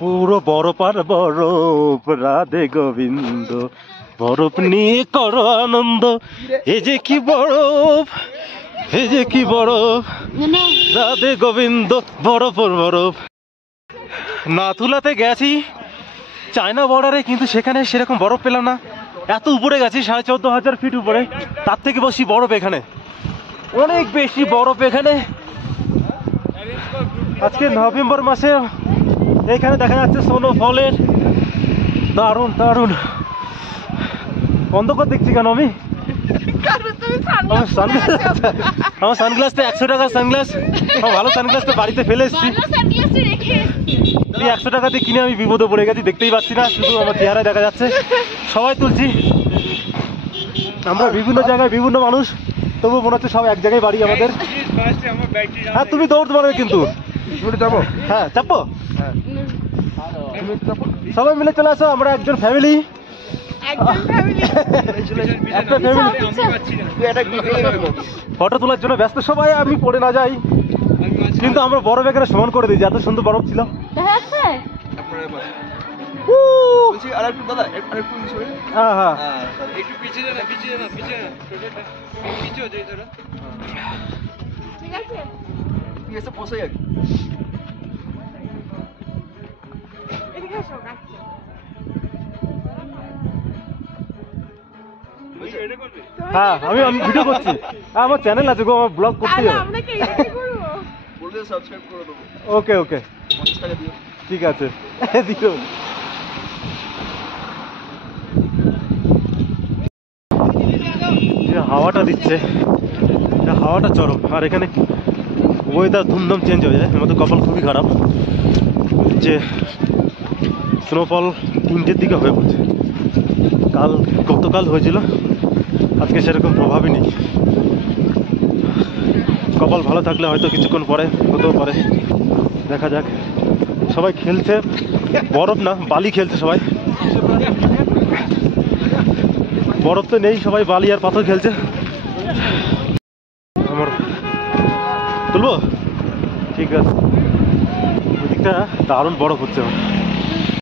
পুরো বরফ আর বরফ, রাধে গোবিন্দ, বরফ নিয়ে করো আনন্দ। এই যে কি বরফ, এই যে কি বরফ, রাধে গোবিন্দ, বরফ আর বরফ। নাথুলাতে গেছি চায়না বর্ডারে, কিন্তু সেখানে সেরকম বরফ পেলাম না। এত উপরে গেছি, 14,500 ফিট উপরে, তার থেকে বেশি বরফ এখানে, অনেক বেশি বরফ এখানে। আজকে নভেম্বর মাসে এখানে দেখা যাচ্ছে স্নোফলের দারুণ দারুণ। অন্ধকার দেখছি কেন আমি? আমার সানগ্লাসটা 100 টাকার সানগ্লাস, আমার ভালো সানগ্লাসটা বাড়িতে ফেলে এসেছি। 100 টাকা দিয়ে কিনে আমি বিপদে পড়ে গেছি, দেখতেই পাচ্ছি না, শুধু আমার চেহারায় দেখা যাচ্ছে। সবাই তুলছি, আমরা বিভিন্ন জায়গায় বিভিন্ন মানুষ, তবু মনে হচ্ছে সব এক জায়গায় বাড়ি আমাদের। হ্যাঁ তুমি দৌড়তে পারবে কিন্তু। হ্যাঁ চাপো, সবাই মিলে চলে আসো, আমরা একজন ফ্যামিলি। ফটো তোলার জন্য ব্যস্ত সবাই, আমি পড়ে না যাই, কিন্তু আমরা বরফ এখানে সমান করে দিয়েছি, এত সুন্দর বরফ ছিল। হ্যাঁ হ্যাঁ হ্যাঁ, আমি ভিডিও করছি, আমার চ্যানেল আছে গো, আমার ব্লগ করতে যাবো। ওকে ওকে ঠিক আছে দিও। হাওয়াটা দিচ্ছে, হাওয়াটা চরম, আর এখানে ওয়েদার ধুমধাম চেঞ্জ হয়ে যায়। আমাদের কপাল খুবই খারাপ যে স্নোফল 3টের দিকে হয়ে পড়ছে। গতকাল হয়েছিল, আজকে সেরকম প্রভাবই নেই। কপাল ভালো থাকলে হয়তো কিছুক্ষণ পরে হতেও পারে, দেখা যাক। সবাই খেলছে, বরফ না বালি খেলছে সবাই, বরফ তো নেই, সবাই বালি আর পাথর খেলছে। আমার তুলবো, ঠিক আছে, ওদিকটা দারুণ বরফ হচ্ছে।